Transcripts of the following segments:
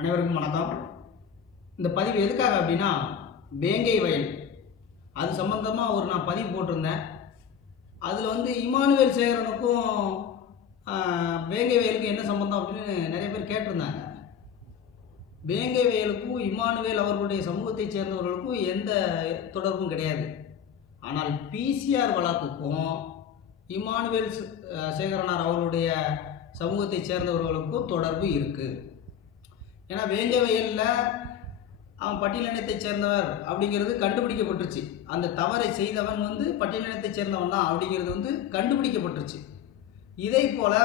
அனைவருக்கும் வணக்கம். இந்த பதிவு எதுக்காக அப்படின்னா, வேங்கை வயல் அது சம்பந்தமாக நான் பதிவு போட்டிருந்தேன். அதில் இமானுவேல் சேகரனுக்கும் வேங்கை வயலுக்கும் என்ன சம்பந்தம் அப்படின்னு நிறைய பேர் கேட்டிருந்தாங்க. வேங்கை வயலுக்கும் இமானுவேல் அவர்களுடைய சமூகத்தைச் சேர்ந்தவர்களுக்கும் எந்த தொடர்பும் கிடையாது. ஆனால் பிசிஆர் வழக்குக்கும் இமானுவேல் சேகரனார் அவர்களுடைய சமூகத்தைச் சேர்ந்தவர்களுக்கும் தொடர்பு இருக்குது. ஏன்னா வேங்கை வயலில் அவன் பட்டியலினத்தைச் சேர்ந்தவர் அப்படிங்கிறது கண்டுபிடிக்கப்பட்டுருச்சு. அந்த தவறை செய்தவன் பட்டியலினத்தைச் சேர்ந்தவன் தான் அப்படிங்கிறது கண்டுபிடிக்கப்பட்டுருச்சு. இதே போல்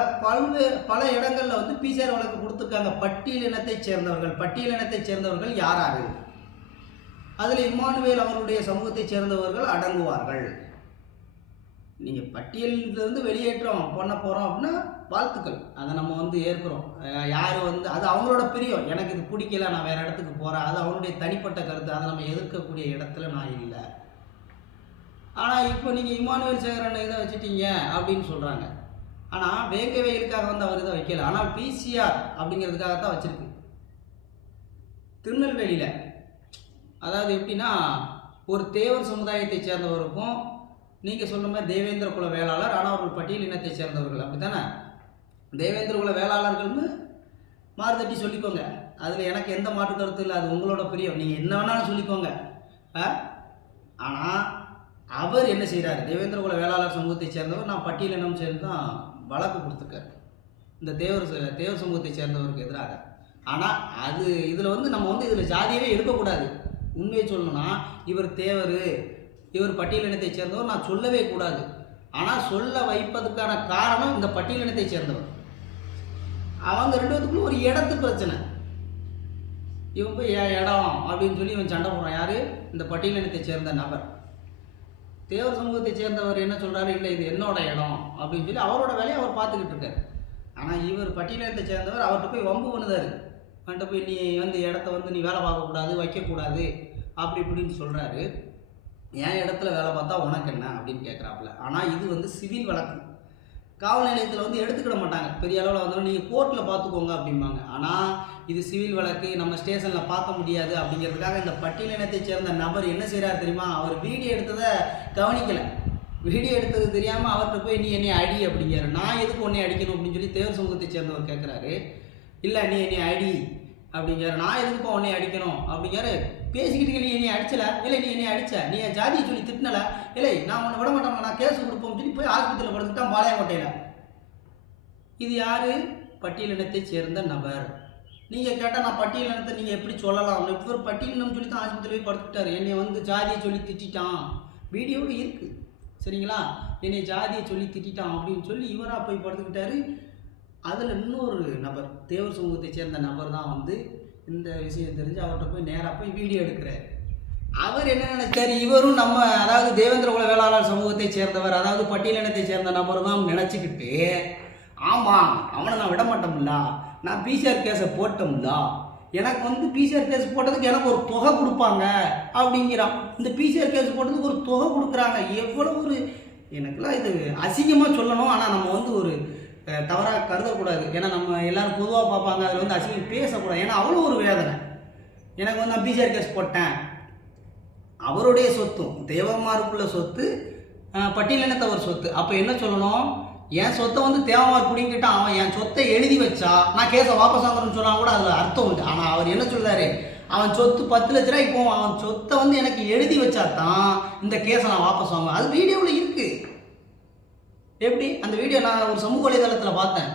பல இடங்களில் பிசிஆர் வழக்கு கொடுத்துருக்காங்க. பட்டியலினத்தைச் சேர்ந்தவர்கள் யார் யார், அதில் இமானுவேல் அவருடைய சமூகத்தைச் சேர்ந்தவர்கள் அடங்குவார்கள். நீங்கள் பட்டியலிருந்து வெளியேற்றம் பண்ண போகிறோம் அப்படின்னா வாழ்த்துக்கள், அதை நம்ம ஏற்கிறோம். யார் அது அவங்களோட பிரியம், எனக்கு இது பிடிக்கல, நான் வேறு இடத்துக்கு போகிறேன், அது அவங்களுடைய தனிப்பட்ட கருத்து, அதை நம்ம எதிர்க்கக்கூடிய இடத்துல நான் இல்லை. ஆனால் இப்போ நீங்கள் இமானுவேல் சேகரன் இதை வச்சுட்டீங்க அப்படின்னு சொல்கிறாங்க. ஆனால் வேங்கை வயலுக்காக அவர் இதை வைக்கல, ஆனால் பிசிஆர் அப்படிங்கிறதுக்காக தான் வச்சுருக்கு. திருநெல்வேலியில் அதாவது எப்படின்னா, ஒரு தேவர் சமுதாயத்தை சேர்ந்தவருக்கும் நீங்கள் சொன்ன மாதிரி தேவேந்திர குல வேளாளர், ஆனால் அவர்கள் பட்டியல் இனத்தை சேர்ந்தவர்கள், அப்படி தானே? தேவேந்திர குல வேளாளர்கள்னு மாறுதட்டி சொல்லிக்கோங்க, அதில் எனக்கு எந்த மாற்று கருத்து இல்லை, அது உங்களோட பிரியம், நீங்கள் என்ன வேணாலும் சொல்லிக்கோங்க. ஆனால் அவர் என்ன செய்கிறார், தேவேந்திர குல வேளாளர் சமூகத்தை சேர்ந்தவர் நான் பட்டியல் இனம் சேர்ந்து தான் வழக்கு கொடுத்துருக்கார் இந்த தேவர் சமூகத்தை சேர்ந்தவருக்கு எதிராக. ஆனால் அது இதில் நம்ம இதில் ஜாதியவே எடுக்கக்கூடாது. உண்மையை சொல்லணும்னா இவர் தேவர், இவர் பட்டியலினத்தை சேர்ந்தவர் நான் சொல்லவே கூடாது. ஆனால் சொல்ல வைப்பதுக்கான காரணம் இந்த பட்டியலினத்தை சேர்ந்தவர். அவங்க ரெண்டு பேத்துக்குள்ள ஒரு இடத்து பிரச்சனை. இவன் போய் இடம் அப்படின்னு சொல்லி இவன் சண்டை போடுறான். யார்? இந்த பட்டியலினத்தை சேர்ந்த நபர். தேவர் சமூகத்தை சேர்ந்தவர் என்ன சொல்கிறாரு, இல்லை இது என்னோட இடம் அப்படின்னு சொல்லி அவரோட வேலையை அவர் பார்த்துக்கிட்டு இருக்காரு. ஆனால் இவர் பட்டியலினத்தை சேர்ந்தவர் அவர்கிட்ட போய் வம்பு பண்ணுதாரு. அவன்கிட்ட போய் நீ இடத்த நீ வேலை பார்க்கக்கூடாது, வைக்கக்கூடாது அப்படி இப்படின்னு சொல்கிறாரு. என் இடத்துல வேலை பார்த்தா உனக்கு என்ன அப்படின்னு கேட்குறாப்புல. ஆனால் இது சிவில் வழக்கு. காவல் நிலையத்தில் எடுத்துக்கிட மாட்டாங்க. பெரிய அளவில் நீங்கள் கோர்ட்டில் பார்த்துக்கோங்க அப்படிம்பாங்க. ஆனால் இது சிவில் வழக்கு, நம்ம ஸ்டேஷனில் பார்க்க முடியாது அப்படிங்கிறதுக்காக இந்த பட்டியலினத்தை சேர்ந்த நபர் என்ன செய்கிறார் தெரியுமா, அவர் வீடியோ எடுத்ததை கவனிக்கலை. வீடியோ எடுத்தது தெரியாமல் அவர்கிட்ட போய் நீ என்னை அடி அப்படிங்கிறாரு. நான் எதுக்கு உன்னை அடிக்கணும் அப்படின்னு சொல்லி தேவர் சமூகத்தை சேர்ந்தவர் கேட்குறாரு. இல்லை நீ என்னை அடி அப்படிங்கிறார். நான் எதுக்குப்பா உன்னை அடிக்கணும் அப்படிங்கிறாரு. பேசிக்கிட்டு நீ என்னை அடிச்சல, இல்லை நீ என்னை அடிச்ச, நீ என் ஜாதியை சொல்லி திட்டினல, இல்லை நான் உன்னை விட மாட்டேன், நான் கேஸ் கொடுப்போம் சொல்லி போய் ஆஸ்பத்திரியில் படுத்துட்டான் பாளையங்கோட்டையில். இது யார்? பட்டியலினத்தை சேர்ந்த நபர். நீங்கள் கேட்டால் நான் பட்டியலினத்தை நீங்கள் எப்படி சொல்லலாம், இப்போ ஒரு பட்டியலினம் சொல்லி தான் ஆஸ்பத்திரி போய் படுத்துட்டார். என்னை ஜாதியை சொல்லி திட்டான், வீடியோவில் இருக்குது சரிங்களா. என்னை ஜாதியை சொல்லி திட்டான் அப்படின்னு சொல்லி இவராக போய் படுத்துக்கிட்டாரு. அதில் இன்னொரு நபர், தேவர் சமூகத்தை சேர்ந்த நபர் தான் இந்த விஷயம் தெரிஞ்சு அவர்கிட்ட போய் நேராக போய் வீடியோ எடுக்கிறார். அவர் என்ன நினைச்சாரு, இவரும் நம்ம அதாவது தேவேந்திர குல வேளாளர் சமூகத்தை சேர்ந்தவர், அதாவது பட்டியலினத்தை சேர்ந்த நபர் தான் நினச்சிக்கிட்டு, ஆமாம் அவனை நான் விட மாட்டோம்ல, நான் பிசிஆர் கேஸை போட்டோம்ல, எனக்கு பிசிஆர் கேஸ் போட்டதுக்கு எனக்கு ஒரு தொகை கொடுப்பாங்க அப்படிங்கிறான். இந்த பிசிஆர் கேஸ் போட்டதுக்கு ஒரு தொகை கொடுக்குறாங்க. எவ்வளோ ஒரு எனக்குலாம் இது அசிங்கமாக சொல்லணும். ஆனால் நம்ம ஒரு தவறாக கருதக்கூடாது. ஏன்னா நம்ம எல்லோரும் பொதுவாக பார்ப்பாங்க, அதில் அசிங்கம் பேசக்கூடாது. ஏன்னா அவ்வளோ ஒரு வேதனை. எனக்கு நான் பிசிஆர் கேஸ் போட்டேன், அவருடைய சொத்தும் தேவமாருக்குள்ள சொத்து, பட்டியலினத்தவர் சொத்து. அப்போ என்ன சொல்லணும், என் சொத்தை தேவமார் பிடிங்கிட்டான், அவன் என் சொத்தை எழுதி வச்சா நான் கேஸை வாபஸ் வாங்கணும்னு சொன்னால் கூட அதில் அர்த்தம் உண்டு. ஆனால் அவர் என்ன சொல்கிறாரு, அவன் சொத்து 10 லட்ச ரூபா, இப்போ அவன் சொத்தை எனக்கு எழுதி வச்சா தான் இந்த கேஸை நான் வாபஸ் வாங்குவேன். அது வீடியோவில் இருக்குது. எப்படி அந்த வீடியோ நான் ஒரு சமூக வலைதளத்தில் பார்த்தேன்.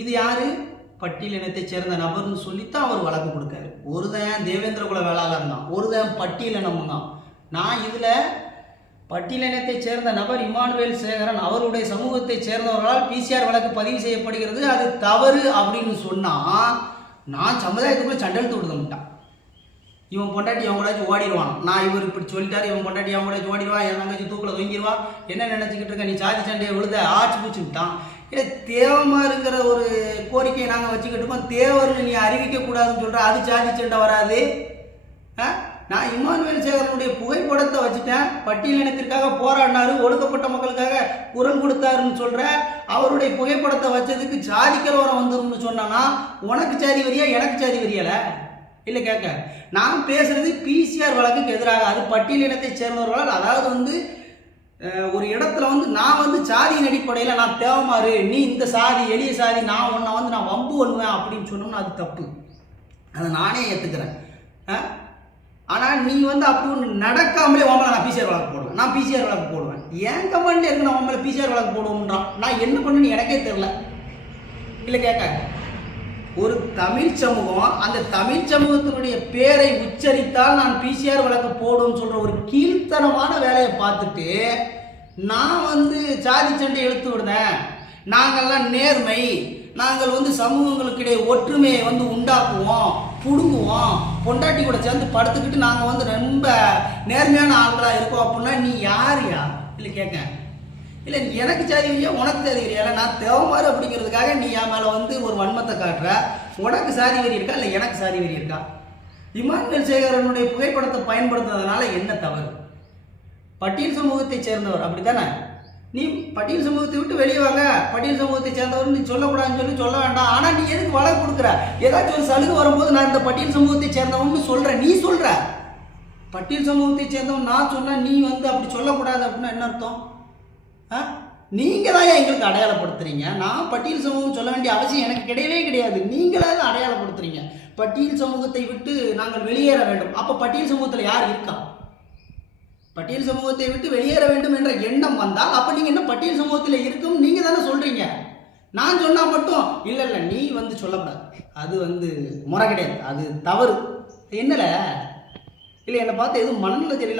இது யார்? பட்டியலினத்தை சேர்ந்த நபர்னு சொல்லித்தான் அவர் வழக்கு கொடுக்காரு. ஒரு தான் தேவேந்திர குல வேளாளர் தான், ஒரு தான் பட்டியலினம் தான். நான் இதில் பட்டியலினத்தை சேர்ந்த நபர் இமானுவேல் சேகரன் அவருடைய சமூகத்தை சேர்ந்தவர்களால் பிசிஆர் வழக்கு பதிவு செய்யப்படுகிறது, அது தவறு அப்படின்னு சொன்னால் நான் சமுதாயத்துக்குள்ளே சண்டை விடுத மாட்டான். இவன் பொண்டாட்டி அவன் கூடாச்சும் ஓடிடுவான். நான் இவர் இப்படி சொல்லிட்டாரு, இவன் பொண்டாட்டி அவன் கூடாச்சும் ஓடிடுவான், என் தங்கச்சி தூக்கில் தொங்கிடுவான், என்ன நினச்சிக்கிட்டு இருக்க நீ சாதி சண்டையை விழுத ஆட்சி பூச்சுட்டான். தேவமாருங்கிற ஒரு கோரிக்கையை நாங்கள் வச்சுக்கிட்டு இருக்கோம், தேவர்னு நீ அறிவிக்கக்கூடாதுன்னு சொல்கிற, அது சாதி சண்டை வராது. நான் இமானுவேல் சேகரனுடைய புகைப்படத்தை வச்சுட்டேன். பட்டியலினத்திற்காக போராடினாரு, ஒடுக்கப்பட்ட மக்களுக்காக குரல் கொடுத்தாருன்னு சொல்ற அவருடைய புகைப்படத்தை வச்சதுக்கு ஜாதி கலவரம் வந்துரும்னு சொன்னா உனக்கு சாதி வரியா எனக்கு சாதி வரியால இல்லை கேட்க. நான் பேசுறது பிசிஆர் வழக்குக்கு எதிராக. அது பட்டியலினத்தை சேர்ந்தவர்களால், அதாவது வந்து ஒரு இடத்துல வந்து நான் வந்து சாதியின் அடிப்படையில் நான் தேவமாறு நீ இந்த சாதி எளிய சாதி நான் உன்னை வந்து நான் வம்பு பண்ணுவேன் அப்படின்னு சொன்னோம்னா அது தப்பு. அதை நானே ஏற்றுக்கிறேன். ஆனால் நீ வந்து அப்படி ஒன்று நடக்காமலே உன் மேலே நான் பிசிஆர் வழக்கு போடுவேன், நான் பிசிஆர் வழக்கு போடுவேன். ஏன் கமெண்ட் இருக்கு நான் உன் மேலே பிசிஆர் வழக்கு போடுவோம்ன்றான். நான் என்ன பண்ணுன்னு எனக்கே தெரில. இல்லை கேட்க, ஒரு தமிழ் சமூகம் அந்த தமிழ் சமூகத்தினுடைய பேரை உச்சரித்தால் நான் பிசிஆர் வழக்கு போடுவோம்னு சொல்கிற ஒரு கீழ்த்தனமான வேலையை பார்த்துட்டு நான் வந்து சாதி சண்டை இழுத்து விடுறேன், நாங்கள்லாம் நேர்மை, நாங்கள் வந்து சமூகங்களுக்கிடையே ஒற்றுமையை வந்து உண்டாக்குவோம், புடுங்குவோம், பொண்டாட்டி கூட சேர்ந்து படுத்துக்கிட்டு நாங்கள் வந்து ரொம்ப நேர்மையான ஆட்களாக இருக்கோம் அப்படின்னா நீ யாரையா? இல்லை கேட்க, இல்லை எனக்கு சாதி வரியா உனக்கு சாதி வரியா? நான் தேவமாறு அப்படிங்கிறதுக்காக நீ என் மேலே வந்து ஒரு வன்மத்தை காட்டுற. உனக்கு சாதி வரி இருக்கா இல்லை எனக்கு சாதி வரி இருக்கா? இமானுவேல் சேகரனுடைய புகைப்படத்தை பயன்படுத்துறதுனால என்ன தவறு? பட்டியல் சமூகத்தை சேர்ந்தவர் அப்படித்தானே? நீ பட்டியல் சமூகத்தை விட்டு வெளியே வாங்க, பட்டியல் சமூகத்தை சேர்ந்தவர் நீ சொல்லக்கூடாதுன்னு சொல்லி சொல்ல வேண்டாம். ஆனால் நீ எதுக்கு வழக்கு கொடுக்குற? ஏதாச்சும் ஒரு சலுகை வரும்போது நான் இந்த பட்டியல் சமூகத்தை சேர்ந்தவன்னு சொல்கிறேன், நீ சொல்கிற. பட்டியல் சமூகத்தை சேர்ந்தவன் நான் சொன்னால் நீ வந்து அப்படி சொல்லக்கூடாது அப்படின்னா என்ன அர்த்தம்? நீங்கள் தான் எங்களுக்கு அடையாளப்படுத்துறீங்க. நான் பட்டியல் சமூகம் சொல்ல வேண்டிய அவசியம் எனக்கு கிடையவே கிடையாது. நீங்களாவது அடையாளப்படுத்துறீங்க. பட்டியல் சமூகத்தை விட்டு நாங்கள் வெளியேற வேண்டும். அப்போ பட்டியல் சமூகத்தில் யார் இருக்கா? பட்டியல் சமூகத்தை விட்டு வெளியேற வேண்டும் என்ற எண்ணம் வந்தால் அப்போ நீங்கள் என்ன பட்டியல் சமூகத்தில் இருக்கும் நீங்கள் தானே சொல்கிறீங்க. நான் சொன்னால் மட்டும் இல்லை இல்லை நீ வந்து சொல்லக்கூடாது, அது வந்து முறை கிடையாது, அது தவறு. என்னல இல்லை என்னை பார்த்து எதுவும் மனநிலை தெரியல.